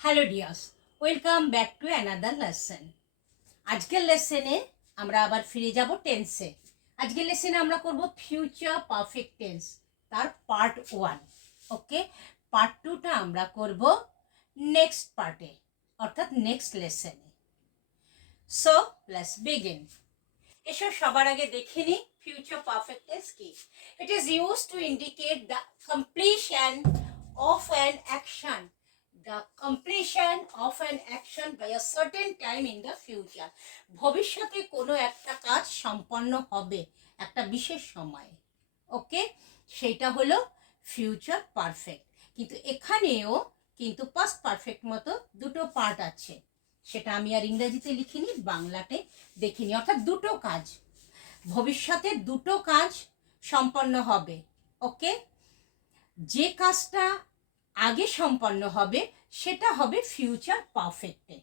Hello dears, welcome back to another lesson. আজকের লেসনে আমরা আবার ফিরে যাব টেন্সে। আজকের লেসনে আমরা করব ফিউচার পারফেক্ট টেন্স, তার পার্ট 1। ওকে, পার্ট 2টা আমরা করব নেক্সট পার্টে, অর্থাৎ নেক্সট লেসনে। So let's begin. এসো সবার আগে দেখে নিই ফিউচার পারফেক্ট টেন্স কি। It is used to indicate the completion of an action, the completion of an action by a certain time in the future. ভবিষ্যতে কোনো একটা কাজ সম্পন্ন হবে একটা বিশেষ সময়ে। ওকে, সেটা হলো ফিউচার পারফেক্ট। কিন্তু এখানেও কিন্তু পাস্ট পারফেক্ট মতো দুটো পার্ট আছে, সেটা আমি আর ইংরেজিতে লিখিনি, বাংলাতে দেখিনি। অর্থাৎ দুটো কাজ, ভবিষ্যতে দুটো কাজ সম্পন্ন হবে। ওকে, যে কাজটা আগে সম্পন্ন হবে সেটা হবে ফিউচার পারফেক্টে।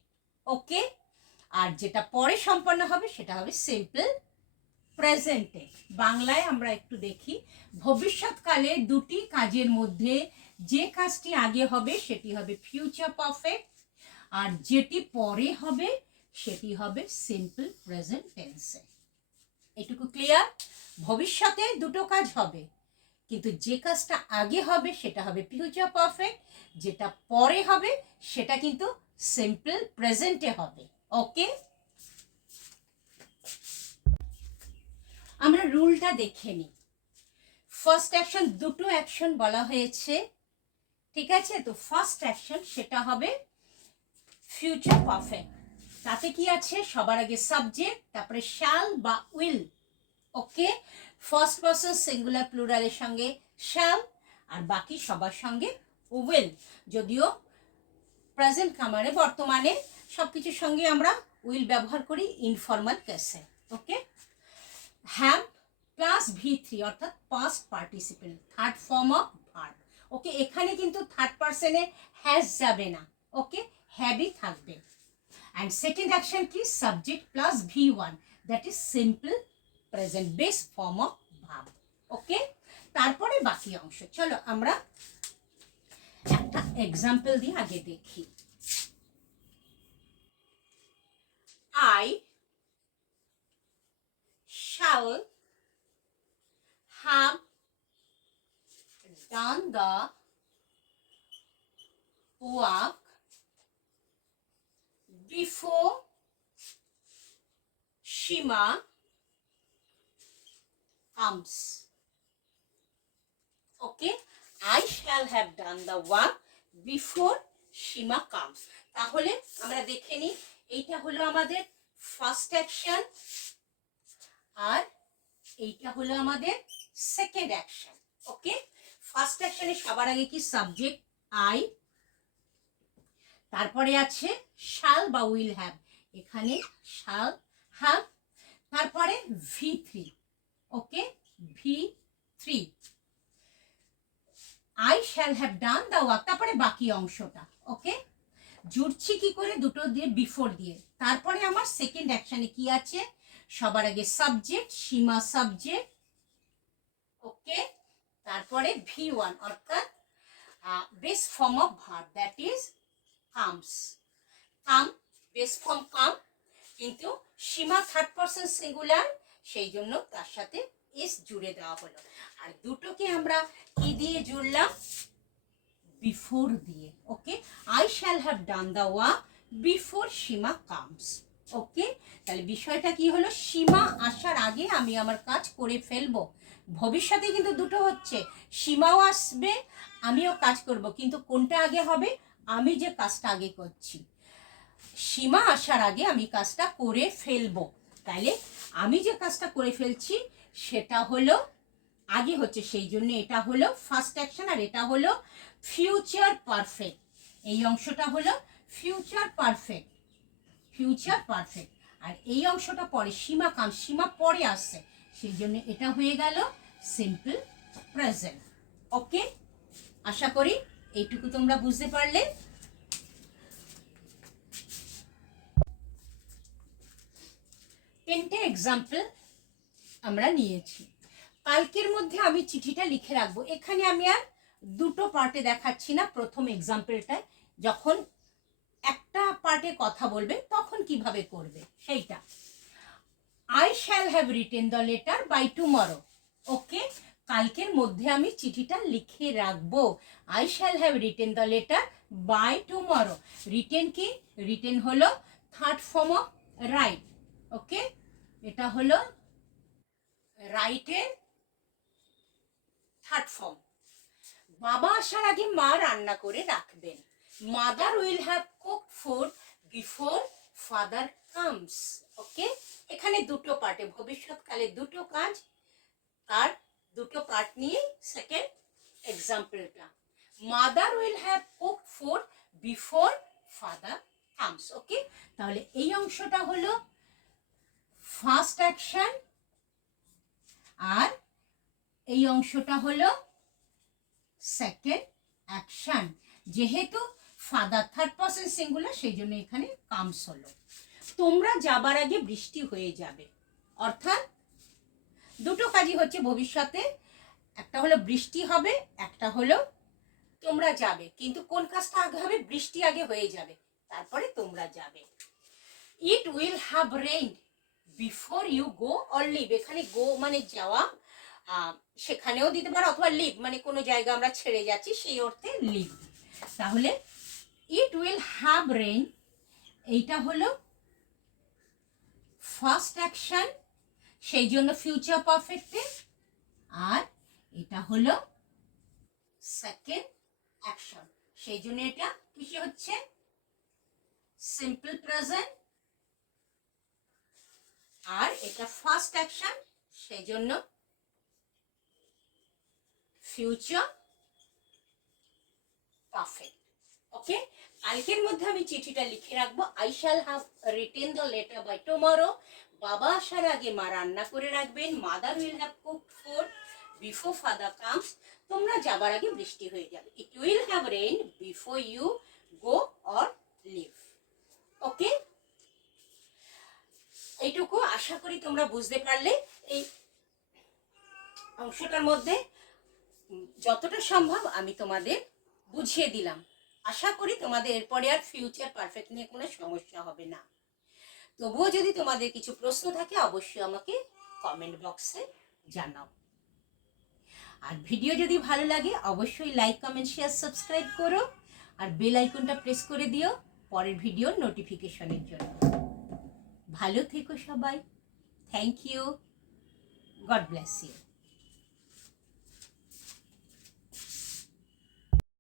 ওকে, আর যেটা পরে সম্পন্ন হবে সেটা হবে সিম্পল প্রেজেন্টে। বাংলায় আমরা একটু দেখি, ভবিষ্যৎকালে দুটি কাজের মধ্যে যে কাজটি আগে হবে সেটি হবে ফিউচার পারফেক্ট, আর যেটি পরে হবে সেটি হবে সিম্পল প্রেজেন্ট টেন্সে। এটুকু ক্লিয়ার? ভবিষ্যতে দুটো কাজ হবে, কিন্তু যে কাজটা আগে হবে সেটা হবে ফিউচার পারফেক্ট, যেটা পরে হবে সেটা কিন্তু সিম্পল প্রেজেন্টে হবে। ওকে, আমরা রুলটা দেখে নিই। ফার্স্ট অ্যাকশন, দুটো অ্যাকশন বলা হয়েছে, ঠিক আছে? তো ফার্স্ট অ্যাকশন সেটা হবে ফিউচার পারফেক্ট। তাতে কি আছে? সবার আগে সাবজেক্ট, তারপরে শ্যাল বা will. Okay, first person singular প্লুরালের সঙ্গে শ্যাল, আর বাকি সবার সঙ্গে উইল। যদিও প্রেজেন্ট কামারে বর্তমানে সব কিছুর সঙ্গে আমরা উইল ব্যবহার করি ইনফর্মাল কেসে। ওকে, হ্যাভ প্লাস V3 অর্থাৎ past participle, third form of verb. Okay, এখানে কিন্তু থার্ড পার্সনে হ্যাজ যাবে না, ওকে, হ্যাভই থাকবে। অ্যান্ড সেকেন্ড অ্যাকশন কি? Subject plus V1, that is simple present base form of verb. Okay, তারপরে বাকি অংশ। চলো আমরা একটা এক্সাম্পল দিয়ে আগে দেখি। I shall have done the work before Shima comes. Okay, I shall have done the work before Shima comes. তাহলে আমরা দেখে নিই, এইটা হলো আমাদের ফার্স্ট অ্যাকশন, আর এইটা হলো আমাদের সেকেন্ড অ্যাকশন। ওকে, ফার্স্ট অ্যাকশনে সবার আগে কি? সাবজেক্ট আই, তারপরে আছে শাল বা উইল হ্যাভ, এখানে শাল হ্যাভ, তারপরে V3। Okay, V3, I shall have done the work, তারপরে বাকি অংশটা। ওকে, জুড়ছি কি করে? দুটো দিয়ে, বিফোর দিয়ে। তারপরে আমার সেকেন্ড অ্যাকশনে কি আছে? সবার আগে সাবজেক্ট, সীমা সাবজেক্ট। ওকে, তারপরে V1 অর্থাৎ base form of verb, that is comes. Come base form come, কিন্তু সীমা থার্ড পারসন সিঙ্গুলার, সেই জন্য তার সাথে এস জুড়ে দেওয়া হলো। আর দুটোকে আমরা কি দিয়ে জুড়লাম? বিফোর দিয়ে। Okay, I shall have done the work before Seema comes. Okay, তাহলে বিষয়টা কি হলো? সীমা আসার আগে আমি আমার কাজ করে ফেলবো। ভবিষ্যতে কিন্তু দুটো হচ্ছে, সীমাও আসবে, আমিও কাজ করব, কিন্তু কোনটা আগে হবে? আমি যে কাজটা আগে করছি, সীমা আসার আগে আমি কাজটা করে ফেলবো। তাইলে আমি যে কাজটা করে ফেলছি সেটা হলো আগে হচ্ছে, সেই জন্য এটা হলো ফার্স্ট অ্যাকশন, আর এটা হলো ফিউচার পারফেক্ট। এই অংশটা হলো ফিউচার পারফেক্ট, ফিউচার পারফেক্ট। আর এই অংশটা পরে, সীমা কাম, সীমা পরে আসছে, সেই জন্য এটা হয়ে গেল সিম্পল প্রেজেন্ট। ওকে, আশা করি এইটুকু তোমরা বুঝতে পারলে। তিনটে এক্সাম্পল আমরা নিয়েছি। কালকের মধ্যে আমি চিঠিটা লিখে রাখবো। এখানে আমি আর দুটো পার্টে দেখাচ্ছি না, প্রথম এক্সাম্পলটায় যখন একটা পার্টে কথা বলবে তখন কিভাবে করবে সেইটা। I shall have written the letter by tomorrow. Okay, কালকের মধ্যে আমি চিঠিটা লিখে রাখবো। I shall have written the letter by tomorrow. Written কি? রিটেন হলো third form of write. Okay, এটা হলো রাইটের থার্ড ফর্ম। বাবা আসার আগে মা রান্না করে রাখবেন। Mother will have cooked food before father comes. Okay, এখানে দুটো পার্টে, ভবিষ্যৎকালে দুটো কাজ, তার দুটো পার্ট নিয়ে সেকেন্ড এক্সাম্পলটা। Mother will have cooked food before father comes. Okay, তাহলে এই অংশটা হলো ফার্স্ট অ্যাকশন, আর এই অংশটা হলো সেকেন্ড অ্যাকশন। যেহেতু ফাদার থার্ড পারসন সিঙ্গুলার, সেই জন্য এখানে কামস হলো। তোমরা যাবার আগে বৃষ্টি হয়ে যাবে, অর্থাৎ দুটো কাজই হচ্ছে ভবিষ্যতে। একটা হলো বৃষ্টি হবে, একটা হলো তোমরা যাবে। কিন্তু কোন কাজটা আগে হবে? বৃষ্টি আগে হয়ে যাবে, তারপরে তোমরা যাবে। It will have rain before you go or leave. এখানে গো মানে যাওয়া, সেখানেও দিতে পারো, অথবা লিভ মানে কোনো জায়গা আমরা ছেড়ে যাচ্ছি, সেই অর্থে লিভ। তাহলে ইট উইল হ্যাভ রেইন, এইটা হলো ফার্স্ট অ্যাকশন, সেই জন্য ফিউচার পারফেক্টে। আর এটা হলো সেকেন্ড অ্যাকশন, সেই জন্য এটা কিসে হচ্ছে? Simple present. আর এটা ফার্স্ট অ্যাকশন, সেই জন্য ফিউচার পারফেক্ট। ওকে, কালকের মধ্যে আমি চিঠিটা লিখে রাখবো। I shall have written the letter by tomorrow. বাবা আসার আগে মা রান্না করে রাখবেন। Mother will have cooked food before father comes. তোমরা যাবার আগে বৃষ্টি হয়ে যাবে। It will have rain before you go or leave. Okay, এইটুকু আশা করি তোমরা বুঝতে পারলে। এই অংশটার মধ্যে যতটা সম্ভব আমি তোমাদের বুঝিয়ে দিলাম। আশা করি তোমাদের এরপরে আর ফিউচার পারফেক্ট নিয়ে কোনো সমস্যা হবে না। তবুও যদি তোমাদের কিছু প্রশ্ন থাকে অবশ্যই আমাকে কমেন্ট বক্সে জানাও। আর ভিডিও যদি ভালো লাগে অবশ্যই লাইক, কমেন্ট, শেয়ার, সাবস্ক্রাইব করো। আর বেল আইকনটা প্রেস করে দিও পরের ভিডিওর নোটিফিকেশনের জন্য। ভালো থেকো সবাই। Thank you. God bless you.